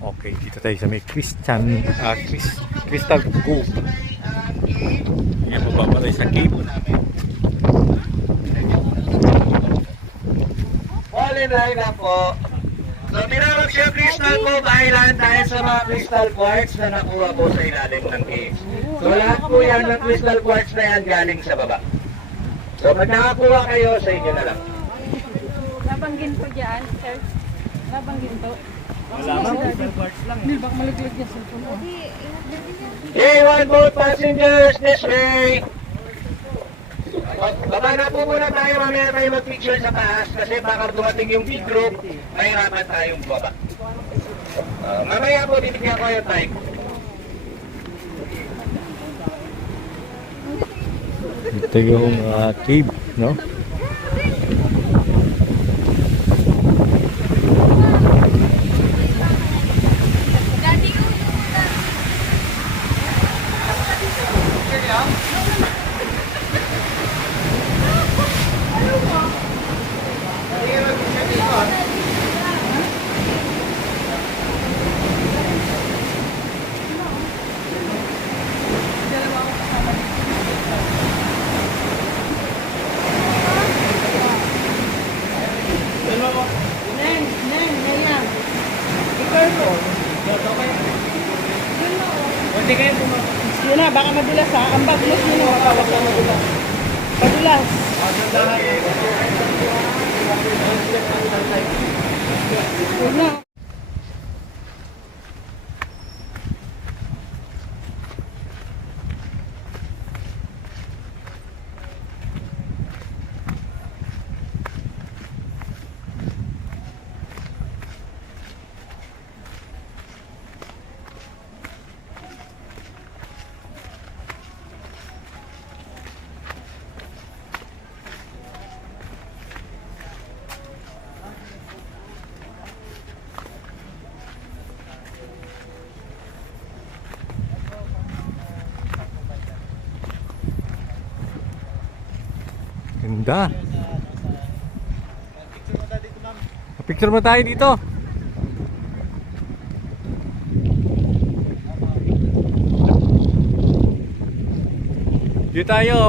Okay, dito tayo sa may Crystal Cove. Yan, mababa tayo sa cave. All in line lang po. So, tinawag siya Crystal Cove Island dahil sa mga crystal quartz na nakuha po sa ilalim ng cave. So, lahat po yan ng crystal quartz na yan galing sa baba. So, pag nakakuha kayo, sa inyo na lang. Nabanggin ko dyan, sir. Nabanggin to. Hindi, baka malaglag yung cellphone mo. Okay, one boat passengers this way. Baba na po muna tayo, mamaya tayo mag-picture sa taas kasi baka dumating yung big group, mahirapan tayong baba. Mamaya po, bibigyan ko yung time. Ito yung cave, no? Yun na, baka madulas ha. Ang baglos yun na matawag na madulas. Madulas. Yun na. Ganda. Picture mo tayo dito. Dito tayo.